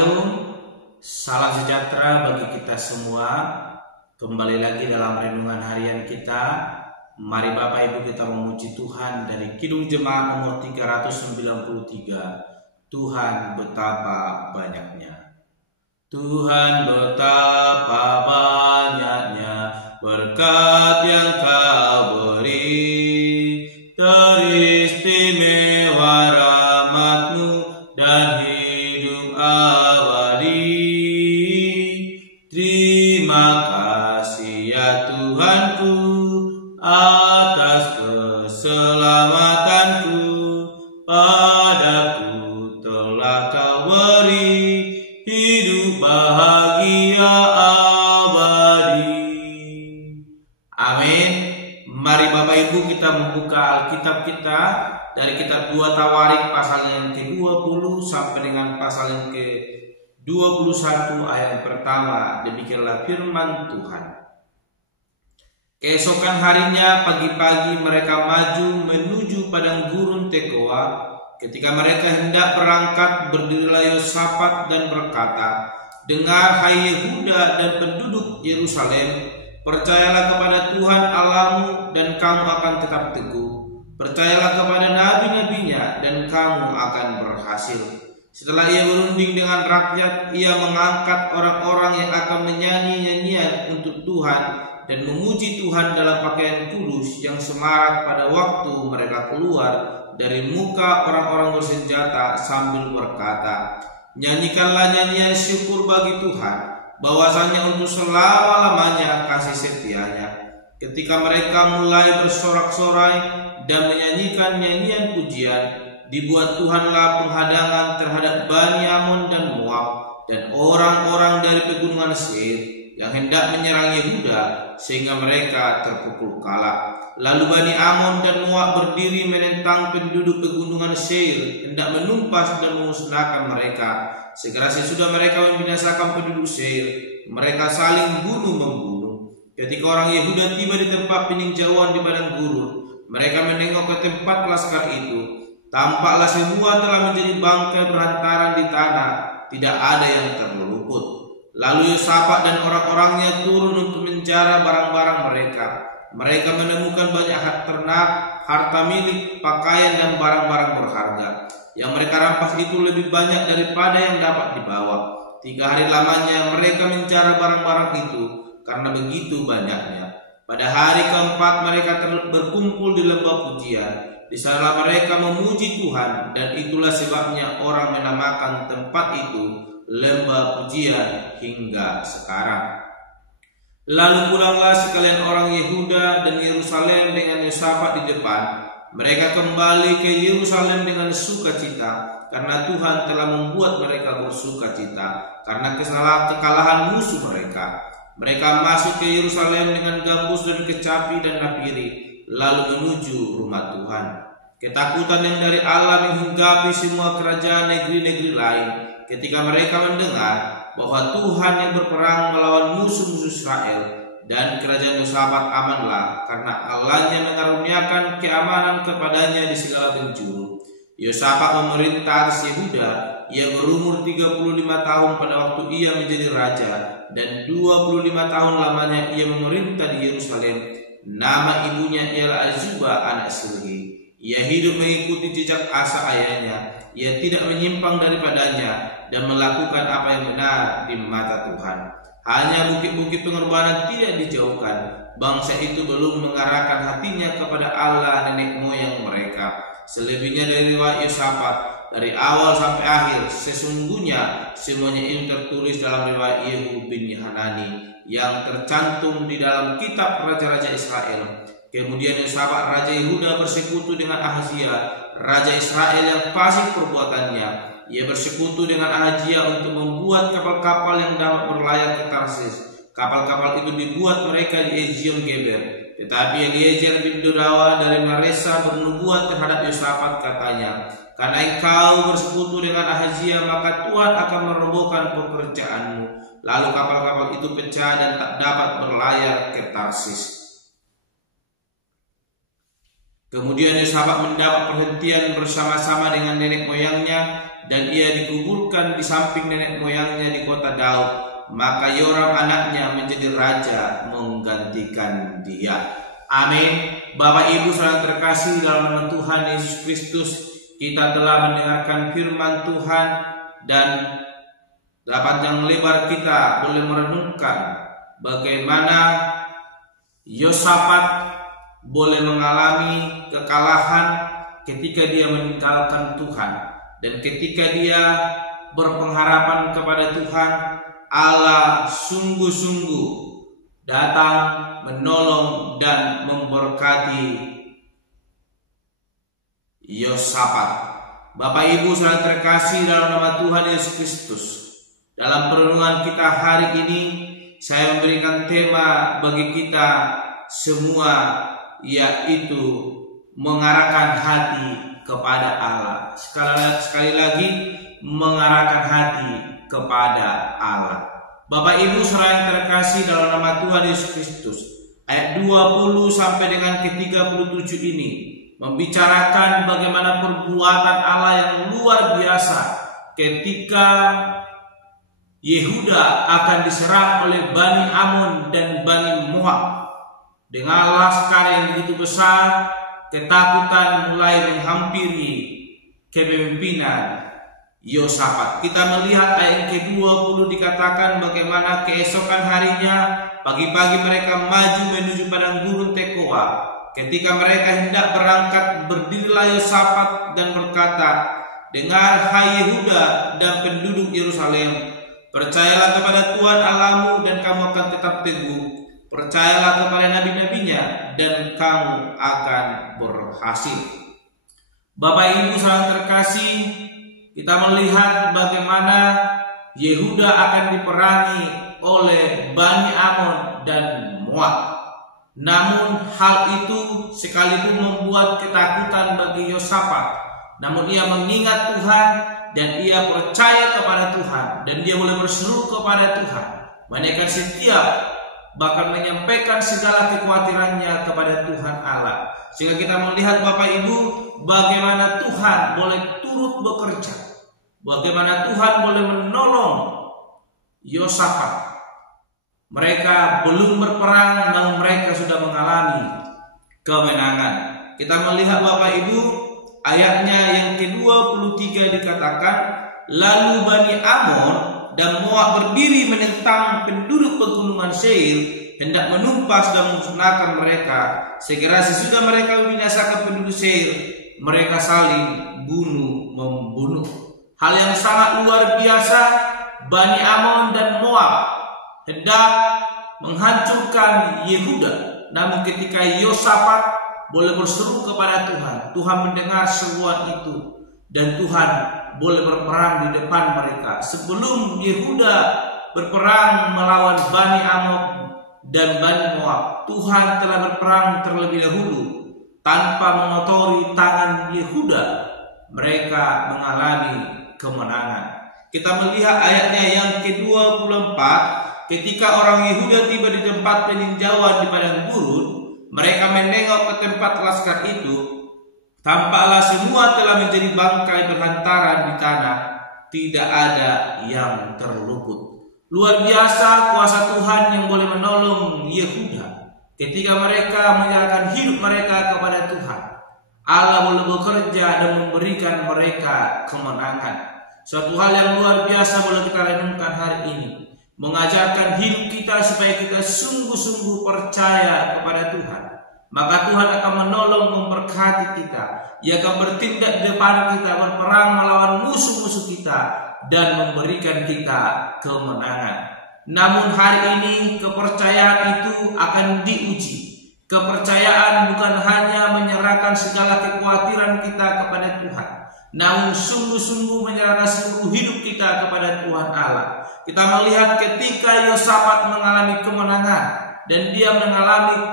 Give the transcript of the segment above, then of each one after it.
Shalom, salam sejahtera bagi kita semua. Kembali lagi dalam renungan harian kita. Mari Bapak Ibu kita memuji Tuhan dari Kidung Jemaat nomor 393. Tuhan betapa banyaknya. Tuhan betapa banyaknya berkat yang Kau beri, teristimewa rahmat-Mu dan hidup abadi. Terima kasih ya Tuhanku atas keselamatanku, padaku telah Kau beri hidup bahagia abadi. Amin. Mari Bapak Ibu kita membuka Alkitab kita dari kitab 2 Tawarik pasal yang ke-20 sampai dengan pasal yang ke-21 ayat pertama. Demikianlah firman Tuhan. Keesokan harinya pagi-pagi mereka maju menuju padang gurun Tekoa. Ketika mereka hendak berangkat, berdirilah Yosafat dan berkata, "Dengar hai Yehuda dan penduduk Yerusalem, percayalah kepada Tuhan Allahmu dan kamu akan tetap teguh. Percayalah kepada nabi-nabinya dan kamu akan berhasil." Setelah ia berunding dengan rakyat, ia mengangkat orang-orang yang akan menyanyi nyanyian untuk Tuhan dan memuji Tuhan dalam pakaian kudus yang semarak pada waktu mereka keluar dari muka orang-orang bersenjata sambil berkata, "Nyanyikanlah nyanyian syukur bagi Tuhan, bahwasanya untuk selama-lamanya kasih setianya." Ketika mereka mulai bersorak-sorai dan menyanyikan nyanyian pujian, dibuat Tuhanlah penghadangan terhadap Bani Amon dan Moab dan orang-orang dari pegunungan Seir yang hendak menyerang Yehuda, sehingga mereka terpukul kalah. Lalu Bani Amon dan Moab berdiri menentang penduduk pegunungan Seir, hendak menumpas dan memusnahkan mereka. Segera sesudah mereka membinasakan penduduk Seir, mereka saling bunuh-membunuh. Ketika orang Yehuda tiba di tempat peninjauan di padang gurun, mereka menengok ke tempat laskar itu. Tampaklah semua telah menjadi bangkai berhantaran di tanah, tidak ada yang terluput. Lalu Yosafat dan orang-orangnya turun untuk menjara barang-barang mereka. Mereka menemukan banyak ternak, harta milik, pakaian dan barang-barang berharga. Yang mereka rampas itu lebih banyak daripada yang dapat dibawa. 3 hari lamanya mereka menjara barang-barang itu karena begitu banyaknya. Pada hari keempat mereka berkumpul di lembah pujian. Di sana mereka memuji Tuhan, dan itulah sebabnya orang menamakan tempat itu lembah pujian hingga sekarang. Lalu pulanglah sekalian orang Yehuda dan Yerusalem dengan Yosafat di depan. Mereka kembali ke Yerusalem dengan sukacita, karena Tuhan telah membuat mereka bersukacita karena kekalahan musuh mereka. Mereka masuk ke Yerusalem dengan gambus dan kecapi dan napiri, lalu menuju rumah Tuhan. Ketakutan yang dari Allah menghinggapi semua kerajaan negeri-negeri lain ketika mereka mendengar bahwa Tuhan yang berperang melawan musuh-musuh Israel, dan kerajaan Yosafat amanlah karena Allahnya mengaruniakan keamanan kepadanya di segala penjuru. Yosafat memerintah atas Yehuda. Ia berumur 35 tahun pada waktu ia menjadi raja, dan 25 tahun lamanya ia memerintah di Yerusalem. Nama ibunya ialah Azubah anak Silhi. Ia hidup mengikuti jejak Asa ayahnya. Ia tidak menyimpang daripadanya dan melakukan apa yang benar di mata Tuhan. Hanya bukit-bukit pengorbanan tidak dijauhkan. Bangsa itu belum mengarahkan hatinya kepada Allah nenek moyang mereka. Selebihnya dari riwayat Yosafat, dari awal sampai akhir, sesungguhnya semuanya ini tertulis dalam riwayat Yehu bin Hanani yang tercantum di dalam kitab Raja-Raja Israel. Kemudian Yosafat Raja Yehuda bersekutu dengan Ahazia, Raja Israel yang fasik perbuatannya. Ia bersekutu dengan Ahazia untuk membuat kapal-kapal yang dapat berlayar ke Tarsis. Kapal-kapal itu dibuat mereka di Ezion Geber. Tetapi Eliezer bin Dodawa dari Maresa bernubuat terhadap Yosafat, katanya, "Karena engkau bersekutu dengan Ahazia, maka Tuhan akan merobohkan pekerjaanmu." Lalu kapal-kapal itu pecah dan tak dapat berlayar ke Tarsis. Kemudian Yosafat mendapat perhentian bersama-sama dengan nenek moyangnya, dan ia dikuburkan di samping nenek moyangnya di kota Daud. Maka Yoram anaknya menjadi raja menggantikan dia. Amin. Bapak Ibu saudara terkasih dalam nama Tuhan Yesus Kristus, kita telah mendengarkan firman Tuhan, dan dalam panjang lebar kita boleh merenungkan bagaimana Yosafat boleh mengalami kekalahan ketika dia meninggalkan Tuhan, dan ketika dia berpengharapan kepada Tuhan, Allah sungguh-sungguh datang menolong dan memberkati Yosafat. Bapak Ibu saudara terkasih dalam nama Tuhan Yesus Kristus, dalam perenungan kita hari ini saya memberikan tema bagi kita semua, yaitu mengarahkan hati kepada Allah. Sekali lagi, mengarahkan hati kepada Allah. Bapak Ibu saudara yang terkasih dalam nama Tuhan Yesus Kristus, ayat 20 sampai dengan ke-37 ini membicarakan bagaimana perbuatan Allah yang luar biasa ketika Yehuda akan diserang oleh Bani Amon dan Bani Moab. Dengan laskar yang begitu besar, ketakutan mulai menghampiri kepemimpinan Yosafat. Kita melihat ayat ke-20 dikatakan bagaimana keesokan harinya pagi-pagi mereka maju menuju padang gurun Tekoa. Ketika mereka hendak berangkat, berdirilah Yosafat dan berkata, "Dengar hai Yehuda dan penduduk Yerusalem, percayalah kepada Tuhan Allahmu dan kamu akan tetap teguh. Percayalah kepada nabi-nabinya dan kamu akan berhasil." Bapak Ibu saudara terkasih, kita melihat bagaimana Yehuda akan diperangi oleh Bani Amon dan Moab. Namun hal itu sekalipun membuat ketakutan bagi Yosafat, namun ia mengingat Tuhan dan ia percaya kepada Tuhan, dan dia boleh berseru kepada Tuhan, menaikkan setiap bahkan menyampaikan segala kekhawatirannya kepada Tuhan Allah. Sehingga kita melihat Bapak Ibu bagaimana Tuhan boleh turut bekerja, bagaimana Tuhan boleh menolong Yosafat. Mereka belum berperang namun mereka sudah mengalami kemenangan. Kita melihat Bapak Ibu ayatnya yang ke-23 dikatakan, "Lalu Bani Amon dan Moab berdiri menentang penduduk pegunungan Seir, hendak menumpas dan memusnahkan mereka. Segera sesudah mereka membinasakan penduduk Seir, mereka saling bunuh-membunuh." Hal yang sangat luar biasa, Bani Amon dan Moab hendak menghancurkan Yehuda. Namun ketika Yosafat boleh berseru kepada Tuhan, Tuhan mendengar seruan itu, dan Tuhan boleh berperang di depan mereka. Sebelum Yehuda berperang melawan Bani Amon dan Bani Moab, Tuhan telah berperang terlebih dahulu. Tanpa mengotori tangan Yehuda, mereka mengalami kemenangan. Kita melihat ayatnya yang ke-24, ketika orang Yehuda tiba di tempat peninjauan di padang gurun, mereka menengok ke tempat laskar itu. Tampaklah semua telah menjadi bangkai berhantaran di tanah, tidak ada yang terluput. Luar biasa kuasa Tuhan yang boleh menolong Yehuda ketika mereka menyerahkan hidup mereka kepada Tuhan. Allah boleh bekerja dan memberikan mereka kemenangan. Suatu hal yang luar biasa boleh kita renungkan hari ini, mengajarkan hidup kita supaya kita sungguh-sungguh percaya kepada Tuhan. Maka Tuhan akan menolong, memberkati kita. Ia akan bertindak di depan kita, berperang melawan musuh-musuh kita, dan memberikan kita kemenangan. Namun hari ini kepercayaan itu akan diuji. Kepercayaan bukan hanya menyerahkan segala kekhawatiran kita kepada Tuhan, namun sungguh-sungguh menyerahkan seluruh hidup kita kepada Tuhan Allah. Kita melihat ketika Yosafat mengalami kemenangan dan dia mengalami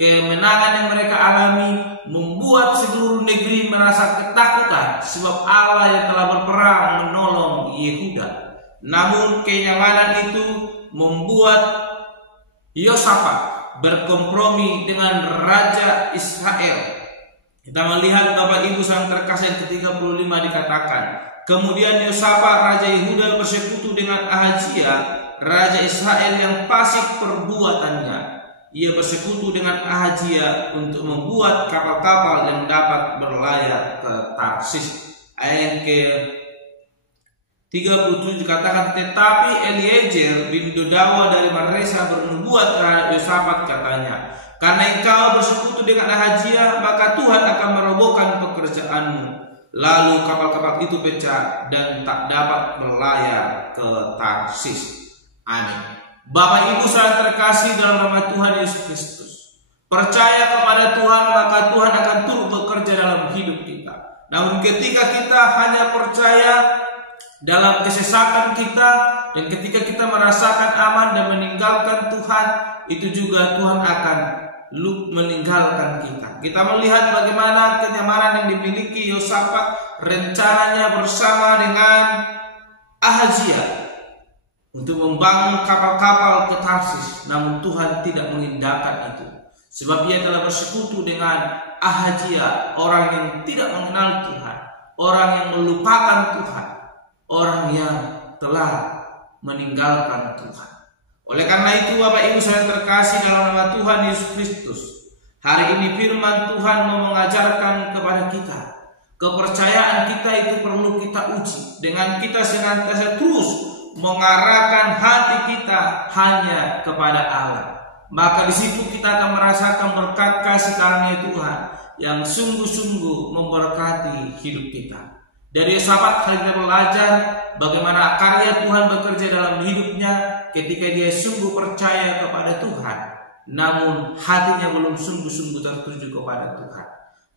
kemenangan yang mereka alami membuat seluruh negeri merasa ketakutan, sebab Allah yang telah berperang menolong Yehuda. Namun kenyamanan itu membuat Yosafat berkompromi dengan Raja Israel. Kita melihat Bapak Ibu sang terkasih ke-35 dikatakan, kemudian Yosafat Raja Yehuda bersekutu dengan Ahazia Raja Israel yang fasik perbuatannya. Ia bersekutu dengan Ahazia untuk membuat kapal-kapal yang dapat berlayar ke Tarsis. Ayat ke-37 dikatakan, tetapi Eliezer bin Dodawa dari Maresa bernubuat terhadap Yosafat, katanya, karena engkau bersekutu dengan Ahazia, maka Tuhan akan merobohkan pekerjaanmu. Lalu kapal-kapal itu pecah dan tak dapat berlayar ke Tarsis. Amin. Bapak Ibu saudara terkasih dalam nama Tuhan Yesus Kristus, percaya kepada Tuhan, maka Tuhan akan turut bekerja dalam hidup kita. Namun ketika kita hanya percaya dalam kesesakan kita, dan ketika kita merasakan aman dan meninggalkan Tuhan, itu juga Tuhan akan meninggalkan kita. Kita melihat bagaimana kenyamanan yang dimiliki Yosafat, rencananya bersama dengan Ahazia untuk membangun kapal-kapal ke Tarsis, namun Tuhan tidak mengindahkan itu, sebab ia telah bersekutu dengan Ahazia, orang yang tidak mengenal Tuhan, orang yang melupakan Tuhan, orang yang telah meninggalkan Tuhan. Oleh karena itu Bapak Ibu saya terkasih dalam nama Tuhan Yesus Kristus, hari ini firman Tuhan mau mengajarkan kepada kita, kepercayaan kita itu perlu kita uji dengan kita senantiasa terus mengarahkan hati kita hanya kepada Allah. Maka di situ kita akan merasakan berkat kasih karunia Tuhan yang sungguh-sungguh memberkati hidup kita. Dari Yosafat kita belajar bagaimana karya Tuhan bekerja dalam hidupnya ketika dia sungguh percaya kepada Tuhan, namun hatinya belum sungguh-sungguh tertuju kepada Tuhan.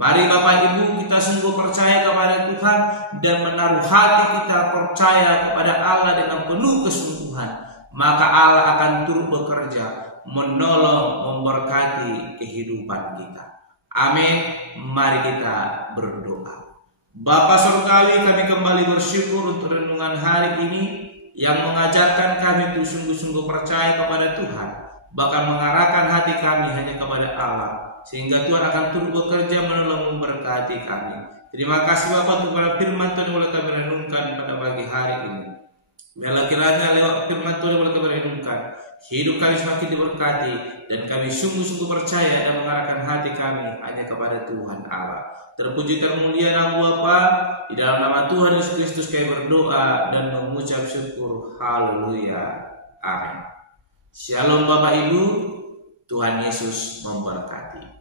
Mari Bapak Ibu kita sungguh percaya kepada Tuhan dan menaruh hati kita percaya kepada Allah dengan penuh kesungguhan, maka Allah akan turut bekerja, menolong, memberkati kehidupan kita. Amin. Mari kita berdoa. Bapa surgawi, kami kembali bersyukur untuk renungan hari ini yang mengajarkan kami untuk sungguh-sungguh percaya kepada Tuhan, bahkan mengarahkan hati kami hanya kepada Allah, sehingga Tuhan akan turut bekerja menolong memberkati kami. Terima kasih Bapak untuk pada firman Tuhan yang boleh kami renungkan pada pagi hari ini. Biarlah kiranya lewat firman Tuhan yang boleh kami renungkan, hidup kami semakin diberkati, dan kami sungguh-sungguh percaya dan mengarahkan hati kami hanya kepada Tuhan Allah. Terpuji termulia nama Bapa, di dalam nama Tuhan Yesus Kristus kami berdoa dan mengucap syukur. Haleluya. Amin. Shalom Bapak Ibu, Tuhan Yesus memberkati.